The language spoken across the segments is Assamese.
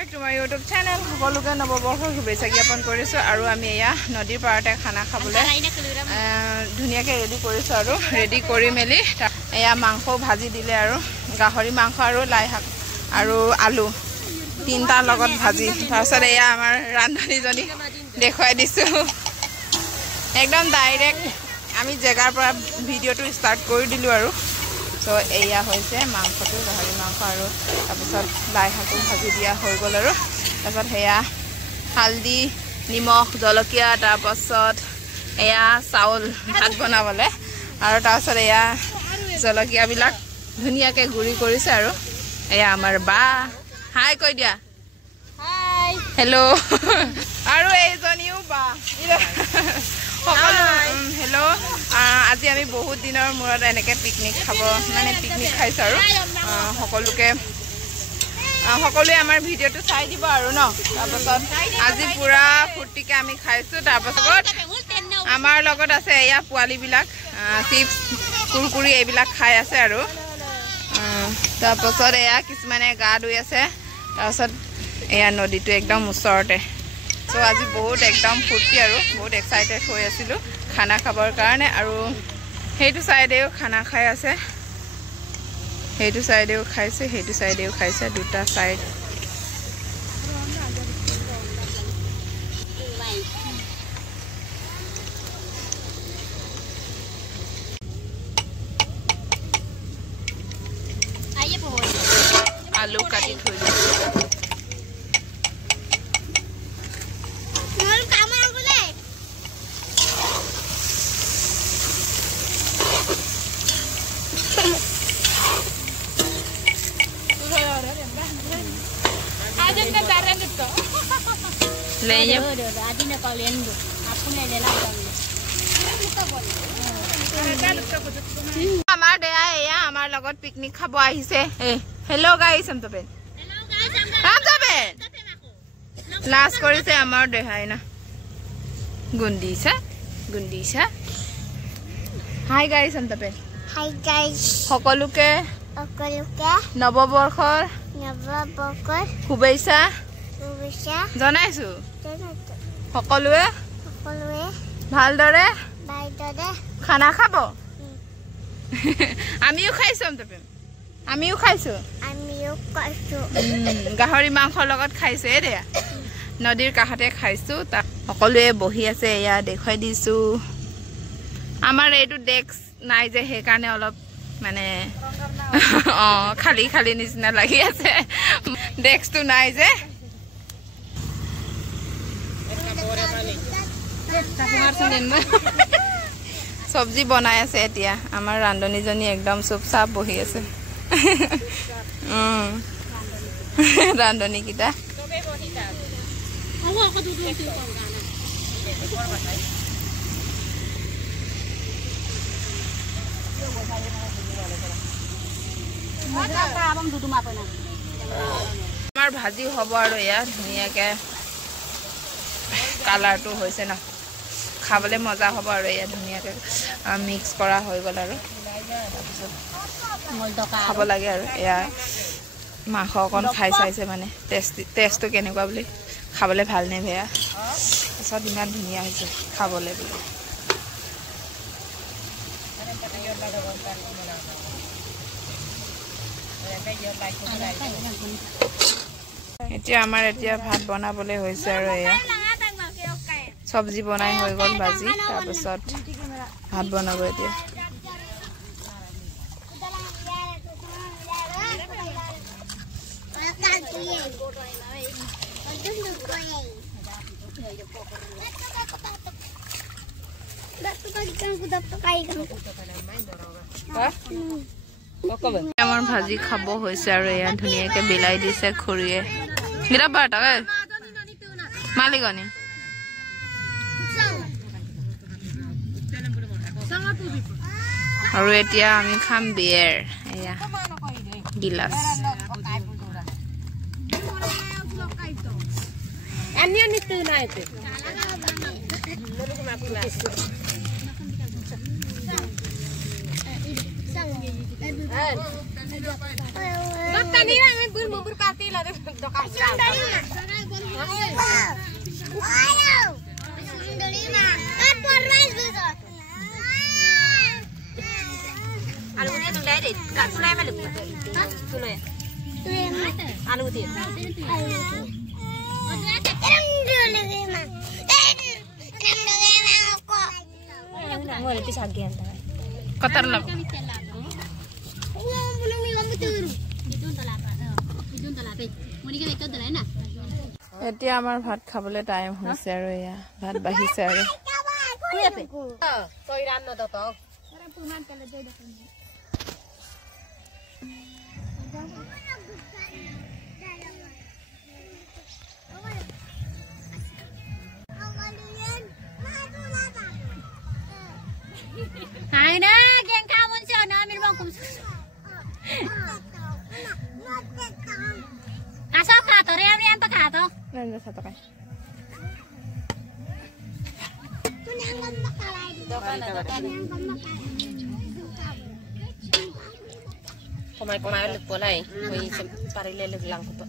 back to my YouTube channel. সকলোকে নৱবৰ্ষৰ শুভেচ্ছা জ্ঞাপন কৰিছো আৰু আমি এয়া নদীৰ পাৰতে খানা খাবলৈ ধুনিয়াকৈ ৰেডি কৰিছো আৰু ৰেডি কৰি মেলি এয়া মাংস ভাজি দিলে আৰু গাহৰি মাংস আৰু লাই শাক আৰু আলু তিনটা লগত ভাজি তাৰপিছত এয়া আমাৰ ৰান্ধনীজনী দেখুৱাই দিছো একদম ডাইৰেক্ট আমি জেগাৰ পৰা ভিডিঅ'টো ষ্টাৰ্ট কৰি দিলো আৰু So, eya hoise mangsotu gahari mangso aru tarpisot lai haku bhaji dia hoi gol aru tarpisot heya haldi nimok jolokia tarpisot eya saul bhat banabole aru tarpisot eya jolokia bilak dhuniya ke guri korise aru eya amar ba hi koi dia hi hello aru ei joniu ba hello আজি আমি বহুত দিনৰ মূৰত এনেকে পিকনিক খাব মানে পিকনিক খাইছো আৰু সকলোৱে আমাৰ ভিডিঅ'টো চাই দিব আৰু ন তাৰপিছত আজি পুৰা ফুৰ্তিকে আমি খাইছো তাৰপিছত আমাৰ লগত আছে এয়া পোৱালি বিলাক চিপছ কুৰকুৰি এইবিলাক খাই আছে আৰু তাৰপিছত এয়া কিছুমানে গা ধুই আছে তাৰপিছত এয়া নদীটো একদম ওচৰতে So আজি বহুত একদম ফুৰ্তি আৰু বহুত এক্সাইটেড হৈ আছিল খানা খাবৰ কাৰণে আৰু হেইটো সাইডেও খানা খাই আছে হেইটো সাইডেও খাইছে হেইটো সাইডেও খাইছে দুটা সাইড আলু কাটি থৈ দিছে Lenya. Adine kalian bu. Aku nih jalan kali. Amar deh ya, amar logot piknik khabo ahise. Hello guys, am toben. Hello guys, am toben. Last kori se amar deh hai na. Gundisa. Hi guys, am toben. Hi guys. Hokoluke. নৱবৰ্ষৰ শুভেচ্ছা জনাইছো সকলোৱে ভালদৰে খানা খাব আমিও খাইছো গাহৰি মাংসৰ লগত খাইছো এ নদীৰ কাষতে খাইছো সকলোৱে বহি আছে এয়া দেখুৱাই দিছো আমাৰ এইটো ডেস্ক নাই যে হে কাৰণে অলপ মানে খালি খালি নিচিনা লাগি আছে ডেস্কটো নাই যে সবজি বনাই আছে এতিয়া আমাৰ ৰান্ধনীজনী একদম চুপচাপ বহি আছে ৰান্ধনী কিটা আমাৰ ভাজি হ'ব আৰু এয়া ধুনীয়াকে কালাৰটো হৈছে ন খাবলৈ মজা হ'ব আৰু এয়া ধুনীয়াকে মিক্স কৰা হৈ গ'ল আৰু তাৰপিছত খাব লাগে আৰু এয়া মাংস অকণ খাই চাইছে মানে টেষ্টটো কেনেকুৱা বুলি খাবলৈ ভাল নে বেয়া তাৰপিছত ইমান ধুনীয়া হৈছে খাবলৈ বুলি এতিয়া আমাৰ এতিয়া ভাত বনাবলৈ হৈছে আৰু এয়া সবজি বনাই হৈ গ'ল ভাজি তাৰপিছত ভাত বনাব এতিয়া আমাৰ ভাজি খাব হৈছে আৰু এয়া ধুনীয়াকে বিলাই দিছে খুৰীয়ে গিৰা বাটা মালিকনি আৰু এতিয়া আমি খাম বিয়েৰ এয়া গিলাস Kotor lah. এতিয়া আমাৰ ভাত খাবলৈ টাইম হৈছে আৰু এয়া ভাত বাঢ়িছে আৰু satu kan. Komai lực của này, mình sẽ parí lên lực lăng của tôi.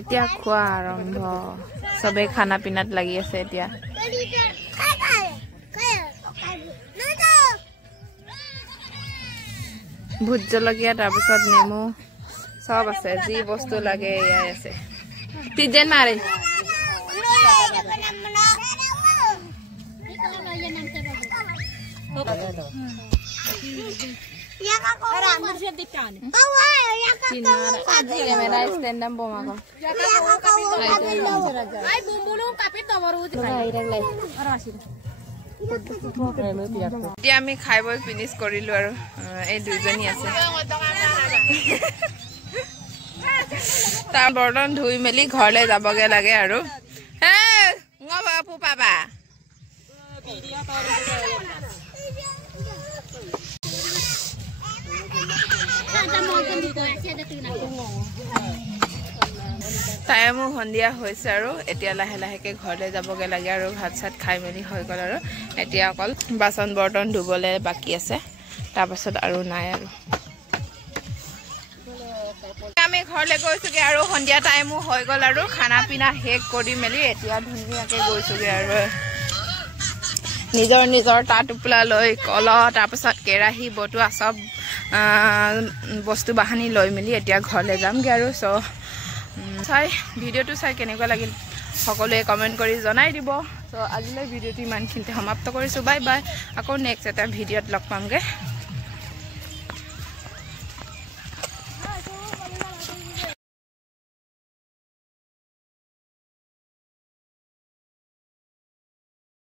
এতিয়া খোৱা আৰম্ভ সবে খানা পিনাত লাগি আছে এতিয়া ভোট জলকীয়া তাৰপিছত নেমু সব আছে যি বস্তু লাগে ইয়াই আছে তিজেন মাৰে এতিয়া আমি খাই বৈ ফিনিশ কৰিলো আৰু এই দুইজনী আছে তাৰ বৰ্তন ধুই মেলি ঘৰলৈ যাবগে লাগে আৰু হে বাপু পাবা টাইমো সন্ধিয়া হৈছে আৰু এতিয়া লাহে লাহেকে ঘৰলৈ যাবগে লাগে আৰু ভাত চাত খাই মেলি হৈ গ'ল আৰু এতিয়া অকল বাচন বৰ্তন ধুবলৈ বাকী আছে তাৰপাছত আৰু নাই আৰু আমি ঘৰলৈ গৈছোগে আৰু সন্ধিয়া টাইমো হৈ গ'ল আৰু খানা পিনা শেষ কৰি মেলি এতিয়া ধুনীয়াকে গৈছোগে আৰু নিজৰ নিজৰ টা টোপলা লৈ কল তাৰপাছত কেৰাহী বটুৱা সব বস্তু বাহানি লৈ মেলি এতিয়া ঘৰলৈ যামগে আৰু চ চাই ভিডিঅ'টো চাই কেনেকুৱা লাগিল সকলোৱে কমেণ্ট কৰি জনাই দিব চ আজিলৈ ভিডিঅ'টো ইমানখিনিতে সমাপ্ত কৰিছোঁ বাই বাই আকৌ নেক্সট এটা ভিডিঅ'ত লগ পামগে